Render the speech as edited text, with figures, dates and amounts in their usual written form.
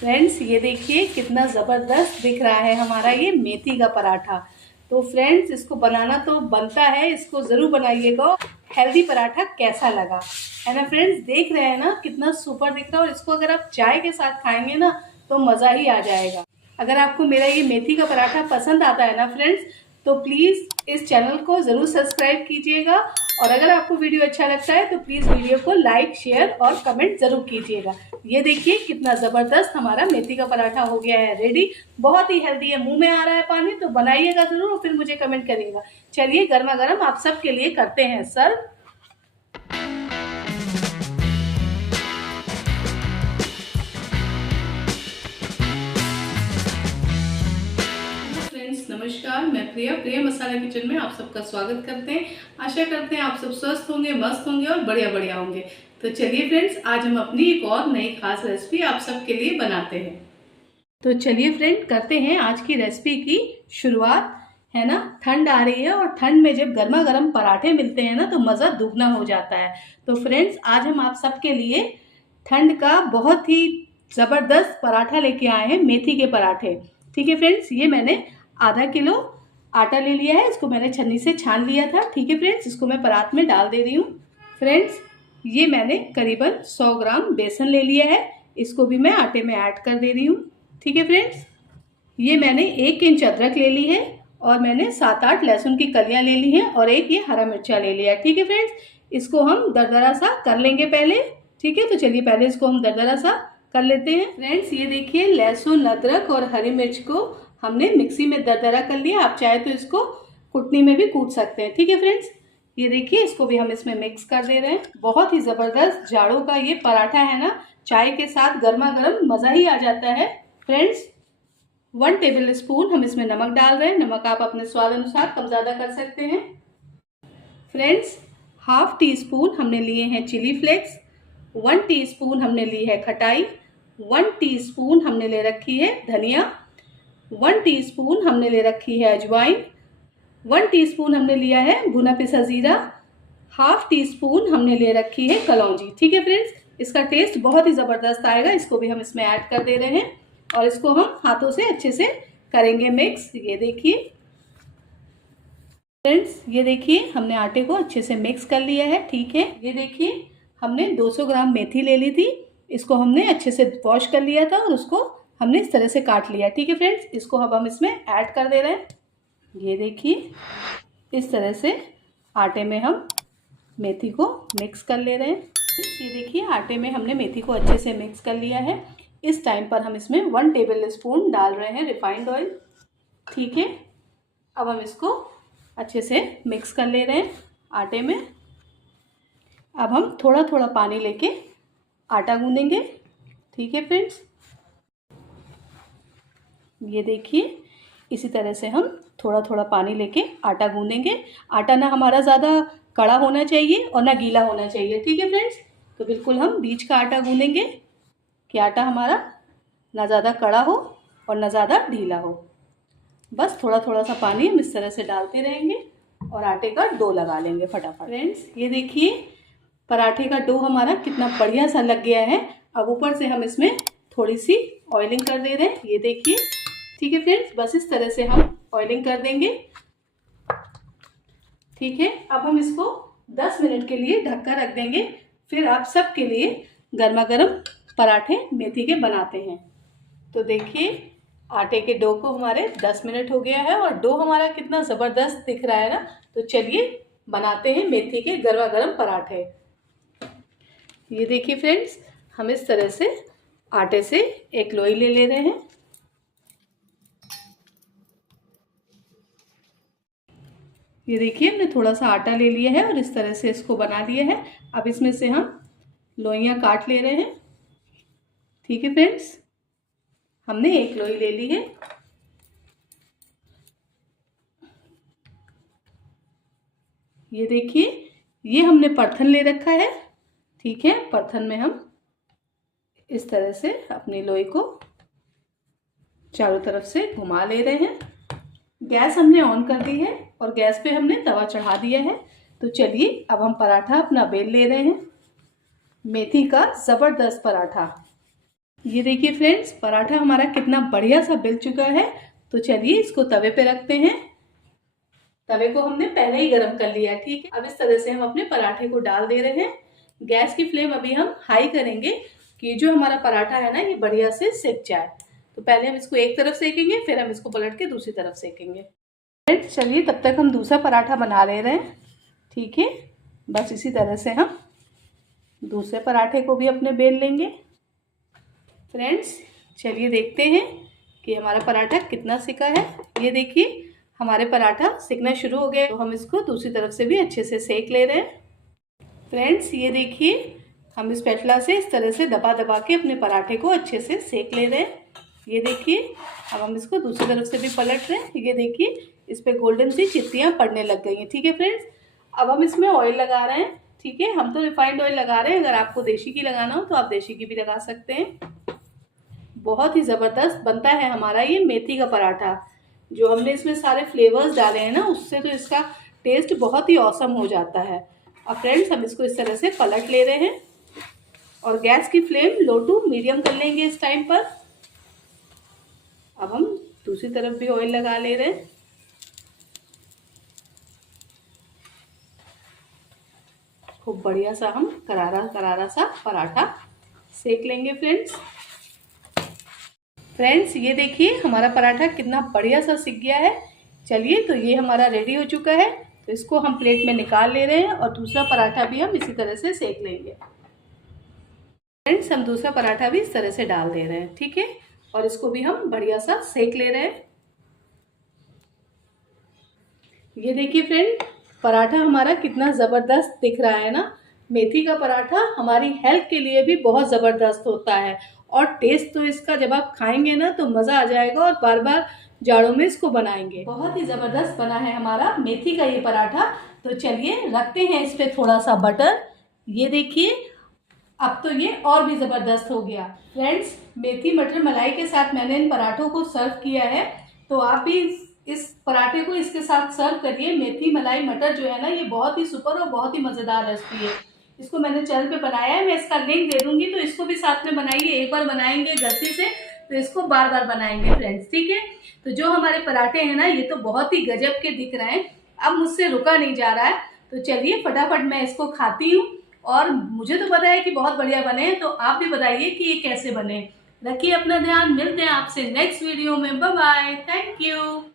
Friends ये देखिए कितना ज़बरदस्त दिख रहा है हमारा ये मेथी का पराठा। तो फ्रेंड्स इसको बनाना तो बनता है, इसको ज़रूर बनाइएगा। हेल्दी पराठा कैसा लगा है ना फ्रेंड्स, देख रहे हैं ना कितना सुपर दिख रहा है। और इसको अगर आप चाय के साथ खाएंगे ना तो मज़ा ही आ जाएगा। अगर आपको मेरा ये मेथी का पराठा पसंद आता है ना फ्रेंड्स, तो प्लीज़ इस चैनल को ज़रूर सब्सक्राइब कीजिएगा। और अगर आपको वीडियो अच्छा लगता है तो प्लीज़ वीडियो को लाइक, शेयर और कमेंट ज़रूर कीजिएगा। ये देखिए कितना ज़बरदस्त हमारा मेथी का पराठा हो गया है रेडी। बहुत ही हेल्दी है, मुंह में आ रहा है पानी, तो बनाइएगा ज़रूर और फिर मुझे कमेंट करिएगा। चलिए गर्मा गर्म आप सबके लिए करते हैं सर्व। नमस्कार, मैं प्रिया मसाला किचन में आप सबका स्वागत करते हैं। आशा करते हैं आप सब स्वस्थ होंगे, मस्त होंगे और बढ़िया होंगे। तो चलिए फ्रेंड्स, आज हम अपनी एक और नई खास रेसिपी आप सबके लिए बनाते हैं। तो चलिए फ्रेंड, करते हैं आज की रेसिपी की शुरुआत, है ना। ठंड आ रही है और ठंड में जब गर्मा गर्म पराठे मिलते हैं ना तो मज़ा दुगना हो जाता है। तो फ्रेंड्स आज हम आप सबके लिए ठंड का बहुत ही ज़बरदस्त पराठा लेके आए हैं, मेथी के पराठे। ठीक है फ्रेंड्स, ये मैंने आधा किलो आटा ले लिया है, इसको मैंने छन्नी से छान लिया था। ठीक है फ्रेंड्स, इसको मैं परात में डाल दे रही हूँ। फ्रेंड्स ये मैंने करीबन 100 ग्राम बेसन ले लिया है, इसको भी मैं आटे में ऐड कर दे रही हूँ। ठीक है फ्रेंड्स, ये मैंने 1 इंच अदरक ले ली है और मैंने 7-8 लहसुन की कलियाँ ले ली हैं और एक ये हरा मिर्चा ले लिया है। ठीक है फ्रेंड्स, इसको हम दरदरा सा कर लेंगे पहले। ठीक है, तो चलिए पहले इसको हम दरदरा सा कर लेते हैं। फ्रेंड्स ये देखिए लहसुन, अदरक और हरी मिर्च को हमने मिक्सी में दरदरा कर लिया। आप चाहे तो इसको कुटनी में भी कूट सकते हैं। ठीक है फ्रेंड्स, ये देखिए इसको भी हम इसमें मिक्स कर दे रहे हैं। बहुत ही ज़बरदस्त जाड़ों का ये पराठा है ना, चाय के साथ गर्मा गर्म मज़ा ही आ जाता है। फ्रेंड्स 1 टेबल स्पून हम इसमें नमक डाल रहे हैं। नमक आप अपने स्वाद अनुसार कम ज़्यादा कर सकते हैं। फ्रेंड्स 1/2 टीस्पून हमने लिए हैं चिली फ्लेक्स। 1 टीस्पून हमने ली है खटाई। 1 टीस्पून हमने ले रखी है धनिया। 1 टीस्पून हमने ले रखी है अजवाइन। 1 टीस्पून हमने लिया है भुना पिसा जीरा। 1/2 टीस्पून हमने ले रखी है कलौंजी। ठीक है फ्रेंड्स, इसका टेस्ट बहुत ही ज़बरदस्त आएगा। इसको भी हम इसमें ऐड कर दे रहे हैं और इसको हम हाथों से अच्छे से करेंगे मिक्स। ये देखिए फ्रेंड्स, ये देखिए हमने आटे को अच्छे से मिक्स कर लिया है। ठीक है, ये देखिए हमने 200 ग्राम मेथी ले ली थी, इसको हमने अच्छे से वॉश कर लिया था और उसको हमने इस तरह से काट लिया। ठीक है फ्रेंड्स, इसको अब हम इसमें ऐड कर दे रहे हैं। ये देखिए इस तरह से आटे में हम मेथी को मिक्स कर ले रहे हैं। ये देखिए आटे में हमने मेथी को अच्छे से मिक्स कर लिया है। इस टाइम पर हम इसमें 1 टेबल स्पून डाल रहे हैं रिफाइंड ऑयल। ठीक है, अब हम इसको अच्छे से मिक्स कर ले रहे हैं आटे में। अब हम थोड़ा थोड़ा पानी लेके आटा गूंदेंगे। ठीक है फ्रेंड्स, ये देखिए इसी तरह से हम थोड़ा थोड़ा पानी लेके आटा गूंदेंगे। आटा ना हमारा ज़्यादा कड़ा होना चाहिए और ना गीला होना चाहिए। ठीक है फ्रेंड्स, तो बिल्कुल हम बीच का आटा गूंदेंगे कि आटा हमारा ना ज़्यादा कड़ा हो और ना ज़्यादा ढीला हो। बस थोड़ा थोड़ा सा पानी हम इस तरह से डालते रहेंगे और आटे का डो लगा लेंगे फटाफट। फ्रेंड्स ये देखिए पराठे का डो हमारा कितना बढ़िया सा लग गया है। अब ऊपर से हम इसमें थोड़ी सी ऑयलिंग कर दे रहे हैं। ये देखिए, ठीक है फ्रेंड्स, बस इस तरह से हम ऑयलिंग कर देंगे। ठीक है, अब हम इसको 10 मिनट के लिए ढक कर रख देंगे। फिर आप सबके लिए गर्मा गर्म पराठे मेथी के बनाते हैं। तो देखिए आटे के डो को हमारे 10 मिनट हो गया है और डो हमारा कितना ज़बरदस्त दिख रहा है ना। तो चलिए बनाते हैं मेथी के गर्मा गर्म पराठे। ये देखिए फ्रेंड्स, हम इस तरह से आटे से एक लोई ले रहे हैं। ये देखिए हमने थोड़ा सा आटा ले लिया है और इस तरह से इसको बना लिया है। अब इसमें से हम लोइयाँ काट ले रहे हैं। ठीक है फ्रेंड्स, हमने एक लोई ले ली है। ये देखिए ये हमने परथन ले रखा है। ठीक है, परथन में हम इस तरह से अपनी लोई को चारों तरफ से घुमा ले रहे हैं। गैस हमने ऑन कर दी है और गैस पे हमने तवा चढ़ा दिया है। तो चलिए अब हम पराठा अपना बेल ले रहे हैं, मेथी का ज़बरदस्त पराठा। ये देखिए फ्रेंड्स, पराठा हमारा कितना बढ़िया सा बिल चुका है। तो चलिए इसको तवे पे रखते हैं। तवे को हमने पहले ही गरम कर लिया है, ठीक है। अब इस तरह से हम अपने पराठे को डाल दे रहे हैं। गैस की फ्लेम अभी हम हाई करेंगे कि जो हमारा पराठा है ना ये बढ़िया से सिक जाए। तो पहले हम इसको एक तरफ सेकेंगे, फिर हम इसको पलट के दूसरी तरफ सेकेंगे। फ्रेंड्स चलिए तब तक हम दूसरा पराठा बना ले रहे हैं, ठीक है। बस इसी तरह से हम दूसरे पराठे को भी अपने बेल लेंगे। फ्रेंड्स चलिए देखते हैं कि हमारा पराठा कितना सिका है। ये देखिए हमारे पराठा सिकना शुरू हो गया, तो हम इसको दूसरी तरफ से भी अच्छे से सेक ले रहे हैं। फ्रेंड्स ये देखिए हम इस स्पैटुला से इस तरह से दबा दबा के अपने पराठे को अच्छे से सेक ले रहे हैं। ये देखिए अब हम इसको दूसरी तरफ से भी पलट रहे हैं। ये देखिए इस पे गोल्डन सी चित्तियाँ पड़ने लग गई हैं, ठीक है फ्रेंड्स। अब हम इसमें ऑयल लगा रहे हैं, ठीक है। हम तो रिफाइंड ऑयल लगा रहे हैं, अगर आपको देशी घी लगाना हो तो आप देशी घी भी लगा सकते हैं। बहुत ही ज़बरदस्त बनता है हमारा ये मेथी का पराठा। जो हमने इसमें सारे फ्लेवर्स डाले हैं ना, उससे तो इसका टेस्ट बहुत ही औसम हो जाता है। अब फ्रेंड्स हम इसको इस तरह से पलट ले रहे हैं और गैस की फ्लेम लो टू मीडियम कर लेंगे इस टाइम पर। अब हम दूसरी तरफ भी ऑयल लगा ले रहे हैं। खूब बढ़िया सा हम करारा करारा सा पराठा सेक लेंगे फ्रेंड्स। फ्रेंड्स ये देखिए हमारा पराठा कितना बढ़िया सा सिक गया है। चलिए तो ये हमारा रेडी हो चुका है, तो इसको हम प्लेट में निकाल ले रहे हैं और दूसरा पराठा भी हम इसी तरह से सेक लेंगे। फ्रेंड्स हम दूसरा पराठा भी इस तरह से डाल दे रहे हैं, ठीक है। और इसको भी हम बढ़िया सा सेक ले रहे हैं। ये देखिए फ्रेंड पराठा हमारा कितना ज़बरदस्त दिख रहा है ना। मेथी का पराठा हमारी हेल्थ के लिए भी बहुत ज़बरदस्त होता है और टेस्ट तो इसका जब आप खाएंगे ना तो मज़ा आ जाएगा और बार बार जाड़ों में इसको बनाएंगे। बहुत ही ज़बरदस्त बना है हमारा मेथी का ये पराठा। तो चलिए रखते हैं इस पर थोड़ा सा बटर। ये देखिए अब तो ये और भी ज़बरदस्त हो गया। फ्रेंड्स मेथी मटर मलाई के साथ मैंने इन पराठों को सर्व किया है, तो आप भी इस पराठे को इसके साथ सर्व करिए। मेथी मलाई मटर जो है ना ये बहुत ही सुपर और बहुत ही मज़ेदार रेसिपी है। इसको मैंने चैनल पे बनाया है, मैं इसका लिंक दे दूंगी, तो इसको भी साथ में बनाइए। एक बार बनाएंगे गलती से तो इसको बार बार बनाएंगे फ्रेंड्स, ठीक है। तो जो हमारे पराठे हैं ना ये तो बहुत ही गजब के दिख रहे हैं, अब मुझसे रुका नहीं जा रहा है। तो चलिए फटाफट मैं इसको खाती हूँ और मुझे तो पता है कि बहुत बढ़िया बने हैं, तो आप भी बताइए कि ये कैसे बने। रखिए अपना ध्यान, मिलते हैं आपसे नेक्स्ट वीडियो में। Bye bye, thank you.